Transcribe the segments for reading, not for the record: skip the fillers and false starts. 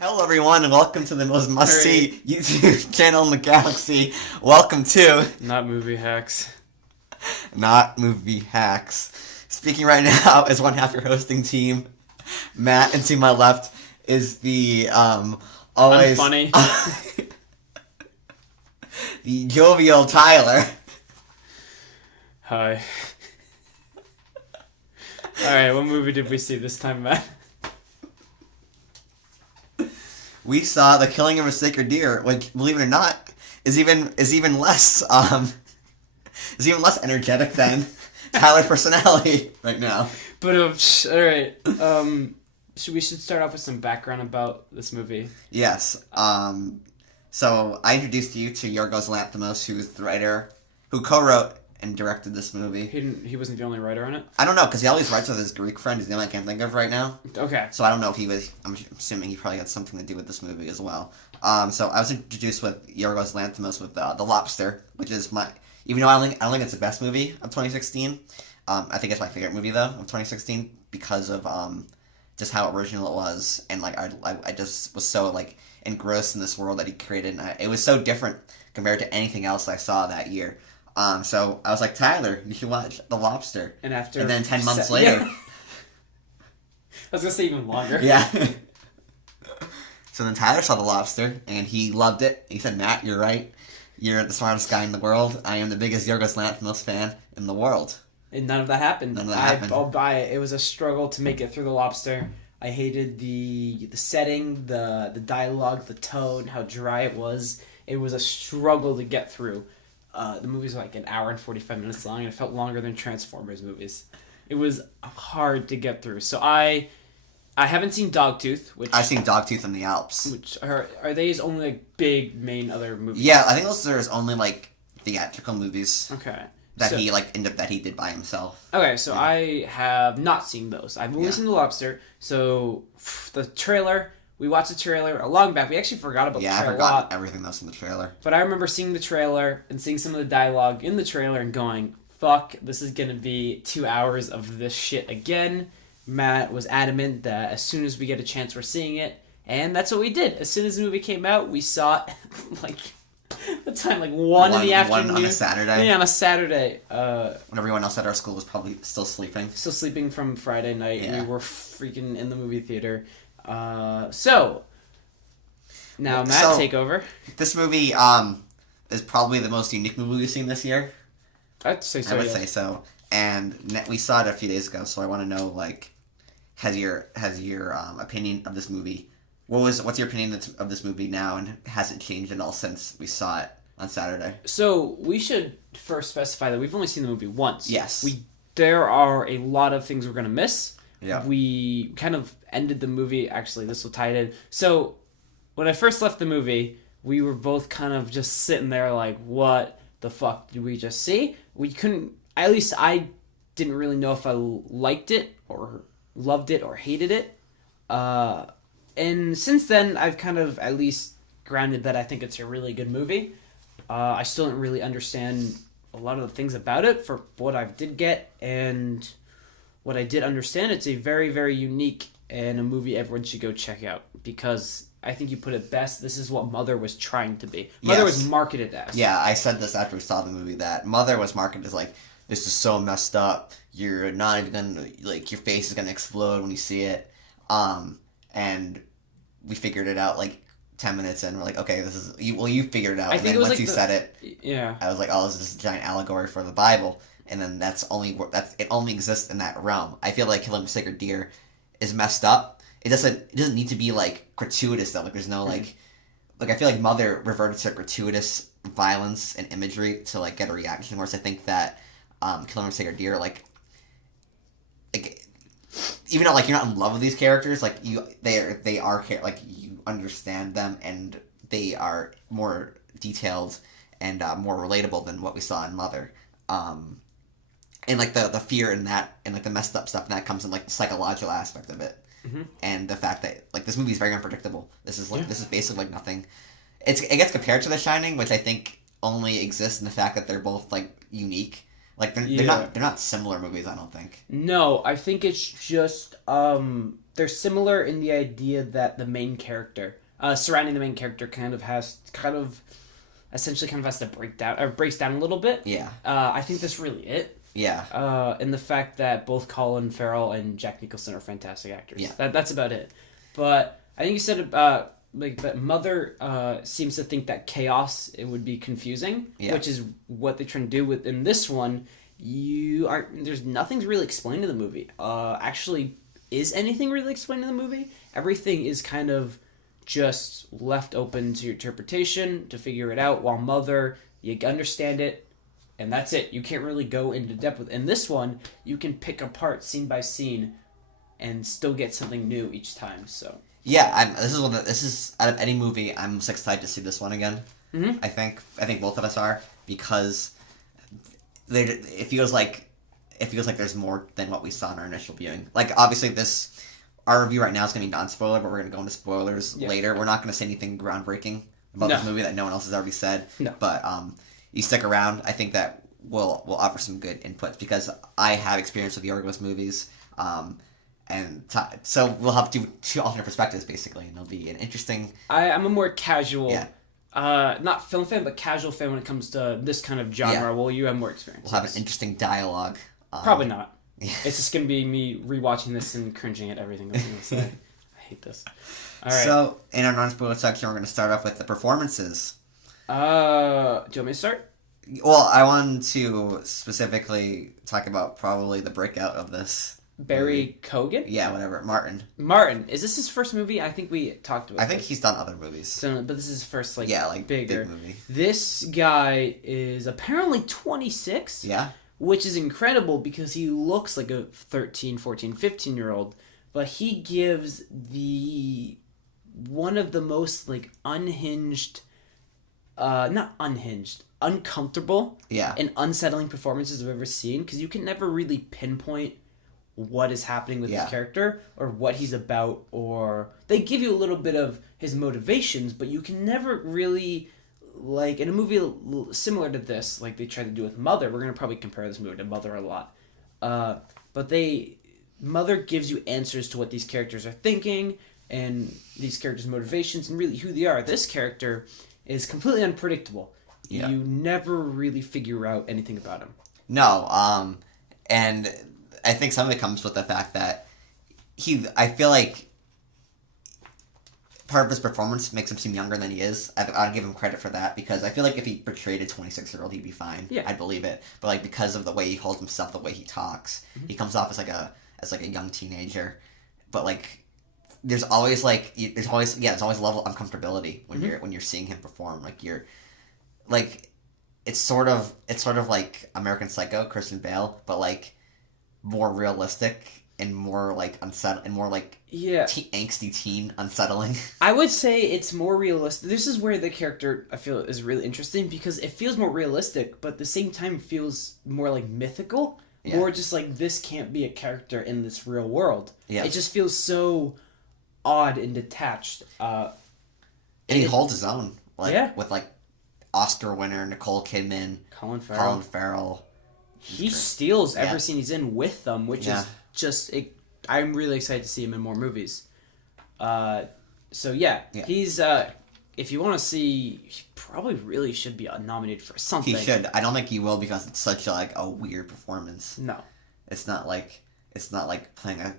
Hello everyone and welcome to the most must-see YouTube channel in the galaxy. Welcome to NotMovieHacks. NotMovieHacks. Speaking right now is one half your hosting team, Matt, and to my left is the always Unfunny. the jovial Tyler. Hi. Alright, what movie did we see this time, Matt? We saw The Killing of a Sacred Deer, which, believe it or not, is even less energetic than Tyler's personality right now. But alright. We should start off with some background about this movie. Yes. So I introduced you to Yorgos Lanthimos, who's the writer who co-wrote and directed this movie. He wasn't the only writer on it? I don't know, because he always writes with his Greek friend. He's the only one I can't think of right now. Okay. So I don't know if he was... I'm assuming he probably had something to do with this movie as well. So I was introduced with Yorgos Lanthimos with The Lobster, which is my... Even though I don't think it's the best movie of 2016, I think it's my favorite movie, though, of 2016, because of just how original it was. And, like, I just was so, like, engrossed in this world that he created. And it was so different compared to anything else I saw that year. So I was like, Tyler, you should watch The Lobster. And then 10 months later... Yeah. I was going to say even longer. Yeah. So then Tyler saw The Lobster, and he loved it. He said, Matt, you're right. You're the smartest guy in the world. I am the biggest Yorgos Lanthimos fan in the world. And none of that happened. None of that happened. I'll buy it. It was a struggle to make it through The Lobster. I hated the setting, the dialogue, the tone, how dry it was. It was a struggle to get through. The movie's like an hour and 45 minutes long, and it felt longer than Transformers movies. It was hard to get through. So I haven't seen Dogtooth, which I've seen Dogtooth in the Alps. Which are they his only like big main other movies? Yeah, I think those are his only like theatrical movies. Okay. That he did by himself. Okay, so yeah. I have not seen those. I've only seen The Lobster. So the trailer. We watched the trailer a long back. We actually forgot about the trailer. Yeah, I forgot everything that was in the trailer. But I remember seeing the trailer and seeing some of the dialogue in the trailer and going, fuck, this is going to be 2 hours of this shit again. Matt was adamant that as soon as we get a chance, we're seeing it. And that's what we did. As soon as the movie came out, we saw it, like, the time, like 1 in the afternoon. On a Saturday? Yeah, on a Saturday. When everyone else at our school was probably still sleeping. Still sleeping from Friday night. Yeah. We were freaking in the movie theater. So Matt, take over. This movie is probably the most unique movie we've seen this year. I'd say so. I would say so. And we saw it a few days ago, so I want to know, like, has your opinion of this movie? What's your opinion of this movie now, and has it changed at all since we saw it on Saturday? So we should first specify that we've only seen the movie once. Yes. There are a lot of things we're gonna miss. Yeah. We kind of ended the movie. Actually, this will tie it in. So when I first left the movie, we were both kind of just sitting there like, what the fuck did we just see? We couldn't, at least I didn't really know if I liked it or loved it or hated it. And since then, I've kind of at least grounded that I think it's a really good movie. I still don't really understand a lot of the things about it for what I did get, and what I did understand, it's a very, very unique and a movie everyone should go check out, because I think you put it best. This is what Mother was trying to be. Mother was marketed as. Yeah, I said this after we saw the movie, that Mother was marketed as, like, this is so messed up. You're not even gonna, like, your face is gonna explode when you see it. And we figured it out, like, 10 minutes in. We're like, okay, this is... you figured it out. I think it was once like you said it, yeah, I was like, oh, this is a giant allegory for the Bible. And then it only exists in that realm. I feel like Killing a Sacred Deer is messed up. It doesn't need to be, like, gratuitous, though. Like, there's no, like... Like, I feel like Mother reverted to gratuitous violence and imagery to, like, get a reaction. Whereas I think that Killing a Sacred Deer, like, even though, like, you're not in love with these characters, like, they are like, you understand them, and they are more detailed and more relatable than what we saw in Mother. And, like, the fear in that, and, like, the messed up stuff, and that comes in, like, the psychological aspect of it. Mm-hmm. And the fact that, like, this movie is very unpredictable. This is basically, like, nothing. It gets compared to The Shining, which I think only exists in the fact that they're both, like, unique. Like, they're not similar movies, I don't think. No, I think it's just, they're similar in the idea that the main character, surrounding the main character, kind of essentially has to breaks down a little bit. Yeah. I think that's really it. Yeah. And the fact that both Colin Farrell and Jack Nicholson are fantastic actors. Yeah. That's about it. But I think you said about that Mother seems to think that chaos it would be confusing, which is what they're trying to do with in this one. There's nothing's really explained in the movie. Actually, is anything really explained in the movie? Everything is kind of just left open to your interpretation to figure it out. While Mother, you understand it, and that's it. You can't really go into depth with. In this one, you can pick apart scene by scene, and still get something new each time. So yeah, this is out of any movie, I'm most excited to see this one again. Mm-hmm. I think both of us are, because it feels like there's more than what we saw in our initial viewing. Like, obviously our review right now is going to be non-spoiler, but we're going to go into spoilers later. We're not going to say anything groundbreaking about this movie that no one else has already said. No. But you stick around. I think that we'll offer some good inputs, because I have experience with Yorgos movies. So we'll have two alternate perspectives, basically, and it'll be an interesting... I'm a more casual... Yeah. Not film fan, but casual fan when it comes to this kind of genre. Yeah. Well, you have more experience. We'll have an interesting dialogue. Probably not. Yeah. It's just going to be me rewatching this and cringing at everything I'm going to say. I hate this. All right. So, in our non-spoiler section, we're going to start off with the performances. Do you want me to start? Well, I wanted to specifically talk about probably the breakout of this. Barry Keoghan? Yeah, whatever. Martin. Is this his first movie? I think we talked about I think he's done other movies. So, but this is his first, bigger. Big movie. This guy is apparently 26. Yeah. Which is incredible because he looks like a 13, 14, 15-year-old. But he gives one of the most, unhinged... not unhinged. Uncomfortable. Yeah. And unsettling performances I've ever seen. Because you can never really pinpoint what is happening with his character or what he's about, or they give you a little bit of his motivations, but you can never really, in a movie similar to this, like they tried to do with Mother. We're going to probably compare this movie to Mother a lot. But Mother gives you answers to what these characters are thinking and these characters' motivations and really who they are. This character is completely unpredictable. Yeah. You never really figure out anything about him. No, and I think some of it comes with the fact that I feel like part of his performance makes him seem younger than he is. I'd give him credit for that, because I feel like if he portrayed a 26-year-old, he'd be fine. Yeah. I'd believe it. But because of the way he holds himself, the way he talks, he comes off as a young teenager. But there's always a level of uncomfortability when you're seeing him perform. It's sort of like American Psycho, Christian Bale, but more realistic and more unsettling and more angsty teen unsettling. I would say it's more realistic. This is where the character I feel is really interesting, because it feels more realistic, but at the same time feels more mythical. Yeah. Or just this can't be a character in this real world. Yeah. It just feels so odd and detached. And he holds his own. With Oscar winner Nicole Kidman, Colin Farrell. He steals every scene he's in with them, which is just... I'm really excited to see him in more movies. He's... if you want to see... He probably really should be nominated for something. He should. I don't think he will, because it's such a weird performance. No. It's not like portraying a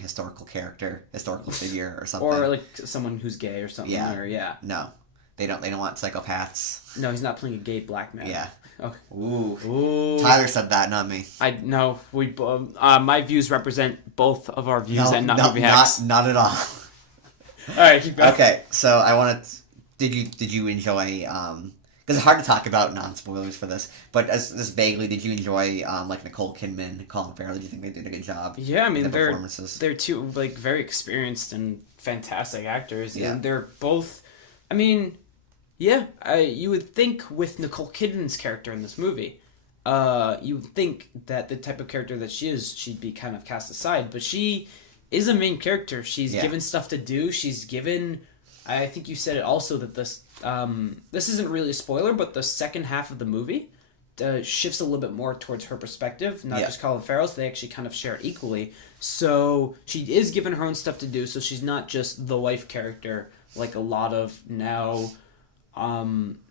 historical figure or something. Or someone who's gay or something. Yeah. No. They don't want psychopaths. No, he's not playing a gay black man. Yeah. Okay. Ooh. Tyler said that, not me. My views represent both of our views at NotMovieHacks. Not at all. All right, keep going. Okay, so I want to... Did you enjoy... Because it's hard to talk about non-spoilers for this, but as vaguely, did you enjoy Nicole Kidman, Colin Farrell? Did you think they did a good job? Yeah, I mean, they're two very experienced and fantastic actors, and they're both... I mean... Yeah, you would think with Nicole Kidman's character in this movie, you would think that the type of character that she is, she'd be kind of cast aside. But she is a main character. She's given stuff to do. She's given... I think you said it also that this isn't really a spoiler, but the second half of the movie shifts a little bit more towards her perspective, not Yeah. just Colin Farrell's. They actually kind of share it equally. So she is given her own stuff to do. So she's not just the wife character like a lot of now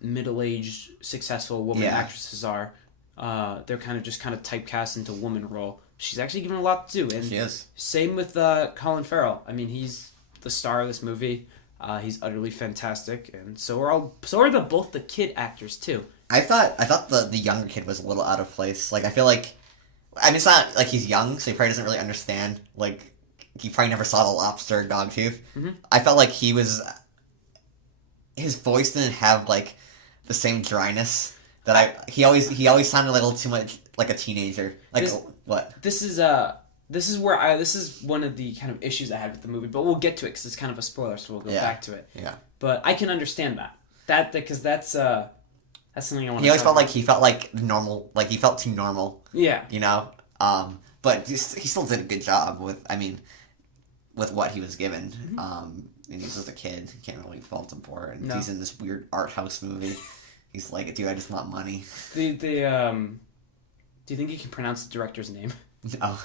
middle-aged, successful woman Yeah. actresses are. They're kind of typecast into woman role. She's actually given a lot to do. And She is. same with Colin Farrell. I mean, he's the star of this movie. He's utterly fantastic, and so are both the kid actors too. I thought the younger kid was a little out of place. Like, I feel like, I mean, it's not like he's young, so he probably doesn't really understand. Like, he probably never saw the lobster Dogtooth. Mm-hmm. I felt like his voice didn't have like the same dryness that he always sounded like a little too much like a teenager. Like what? This is one of the kind of issues I had with the movie, but we'll get to it because it's kind of a spoiler, so we'll go back to it. Yeah. But I can understand that because that's something I want. He always felt like he felt like normal, like he felt too normal. Yeah. You know. But he still did a good job with what he was given. Mm-hmm. And he's just a kid. You can't really fault him for it. And No. he's in this weird art house movie. He's like, dude, I just want money. Do you think you can pronounce the director's name? No.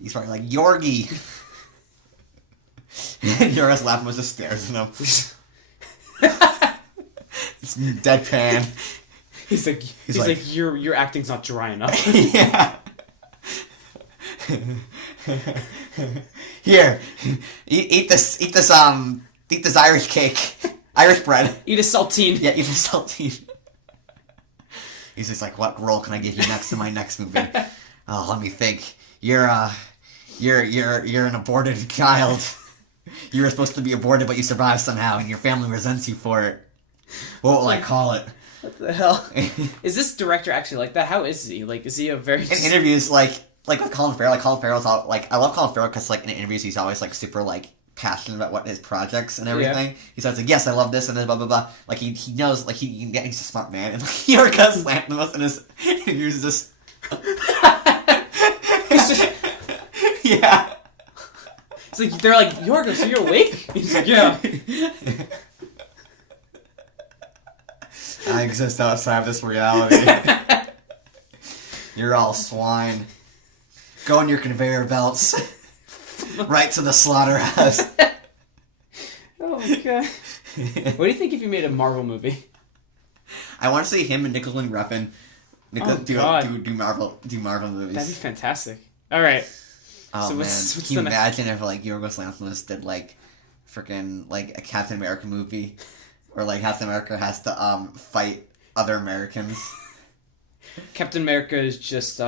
He's probably like, Yorgi! And Yorgos Lanthimos just stares at him. It's deadpan. He's like your acting's not dry enough. Yeah. Here, eat this Irish cake, Irish bread. Eat a saltine. Yeah, eat a saltine. He's just like, what role can I give you next in my next movie? Oh, let me think. You're an aborted child. You were supposed to be aborted, but you survived somehow, and your family resents you for it. What will I call it? What the hell? Is this director actually like that? How is he? Like, is he a very... In interviews, like with Colin Farrell, Colin Farrell's all, like, I love Colin Farrell because, like, in interviews he's always, like, super, like, passionate about what his projects and everything. Yeah. He's always like, yes, I love this, and then blah, blah, blah. Like, he knows, like, he's a smart man, and, like, Yorgos Lanthimos in his interviews just... Yeah. It's like, they're like, Yorgos, are you awake? He's like, yeah. I exist outside of this reality. You're all swine. Go on your conveyor belts. Right to the slaughterhouse. Oh my god. What do you think if you made a Marvel movie? I want to see him and Nickelodeon Ruffin do Marvel movies. That'd be fantastic. All right. Oh so man, what's can you imagine if like Yorgos Lanthimos did like freaking like a Captain America movie, where like Captain America has to fight other Americans. Captain America is just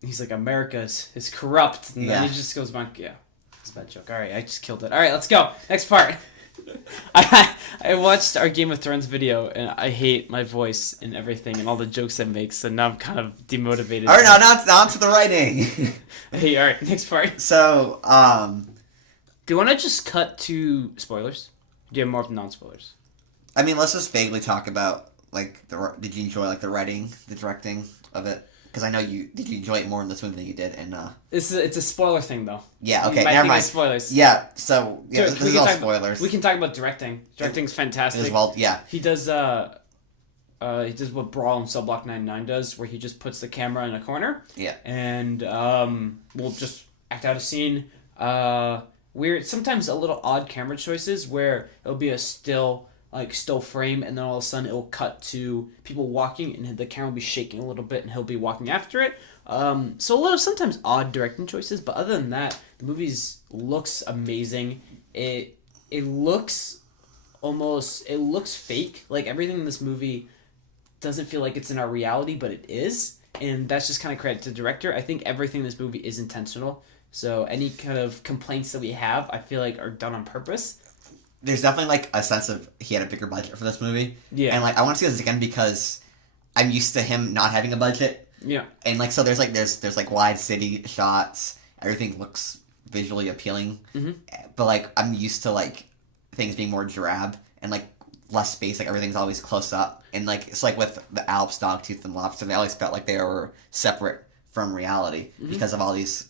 he's like, America is corrupt, and then he just goes back. Yeah, it's a bad joke. All right, I just killed it. All right, let's go. Next part. I watched our Game of Thrones video, and I hate my voice and everything and all the jokes I make, so now I'm kind of demotivated. All right, now to the writing. Hey, all right, next part. So, do you want to just cut to spoilers? Do you have more of non-spoilers? I mean, let's just vaguely talk about, like, did you enjoy, like, the writing, the directing of it? Because I know did you enjoy it more in this movie than you did in, It's a spoiler thing, though. Yeah, okay, never mind. Spoilers. Yeah, so, yeah, this is all spoilers. We can talk about directing. Directing's fantastic. As well, yeah. He does what Brawl and Cell Block 99 does, where he just puts the camera in a corner. Yeah. And we'll just act out a scene. Weird, sometimes a little odd camera choices where it'll be a still frame, and then all of a sudden it'll cut to people walking, and the camera will be shaking a little bit, and he'll be walking after it. So a little sometimes odd directing choices, but other than that, the movie looks amazing. It looks fake. Like everything in this movie doesn't feel like it's in our reality, but it is, and that's just kind of credit to the director. I think everything in this movie is intentional. So any kind of complaints that we have, I feel like are done on purpose. There's definitely like a sense of he had a bigger budget for this movie. Yeah. And like I want to see this again because I'm used to him not having a budget. Yeah. And like so there's wide city shots. Everything looks visually appealing. Mm-hmm. But like I'm used to like things being more drab and like less space. Like everything's always close up. And like it's like with the Alps, Dogtooth, and Lobster, they always felt like they were separate from reality because of all these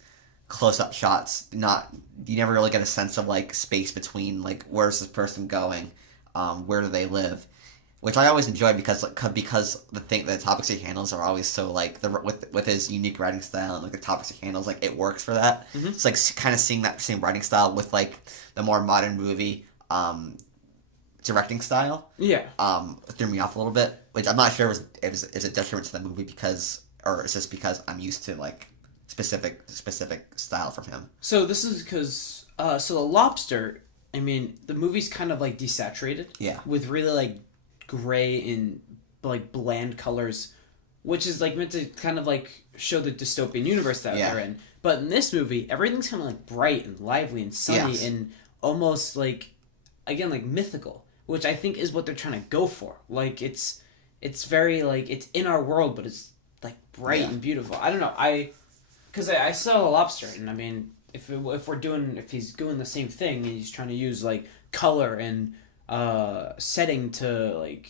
close-up shots. You never really get a sense of like space between like where's this person going, where do they live, which I always enjoy because the topics he handles are always so like with his unique writing style and like the topics he handles, like it works for that. Mm-hmm. It's like kind of seeing that same writing style with like the more modern movie directing style. Yeah. Threw me off a little bit, which I'm not sure is a detriment to the movie because, or it's just because I'm used to like specific style from him. So this is because so The Lobster. I mean, the movie's kind of like desaturated. Yeah. With really like gray and like bland colors, which is like meant to kind of like show the dystopian universe that they're in. But in this movie, everything's kind of like bright and lively and sunny and almost like, again, like mythical, which I think is what they're trying to go for. Like it's very like it's in our world, but it's like bright and beautiful. I don't know. Because I saw The Lobster, and I mean, if he's doing the same thing, and he's trying to use like color and setting to like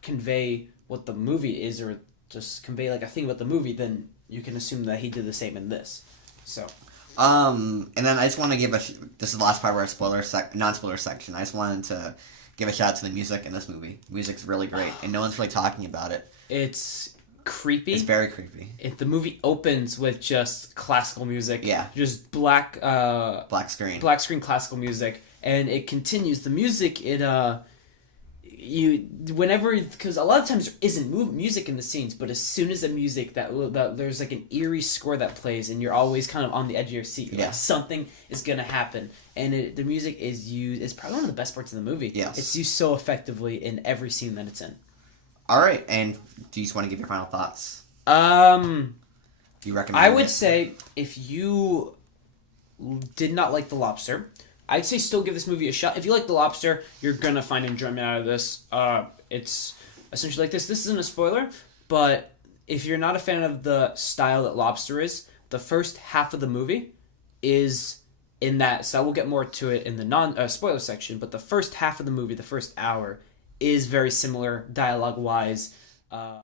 convey what the movie is, or just convey like a thing about the movie, then you can assume that he did the same in this. So. And then I just want to give this is the last part where non-spoiler section. I just wanted to give a shout out to the music in this movie. Music's really great, and no one's really talking about it. It's creepy. It's very creepy. If the movie opens with just classical music, Yeah, just black screen classical music, and it continues. The music, because a lot of times there isn't music in the scenes, but as soon as the music that there's like an eerie score that plays, and you're always kind of on the edge of your seat. Like something is gonna happen, and the music is used. It's probably one of the best parts of the movie. Yes, it's used so effectively in every scene that it's in. All right, and do you just want to give your final thoughts? Do you recommend? I would say if you did not like The Lobster, I'd say still give this movie a shot. If you like The Lobster, you're gonna find enjoyment out of this. It's essentially like this. This isn't a spoiler, but if you're not a fan of the style that Lobster is, the first half of the movie is in that style. We'll get more to it in the non-spoiler section, but the first half of the movie, the first hour, is very similar dialogue-wise.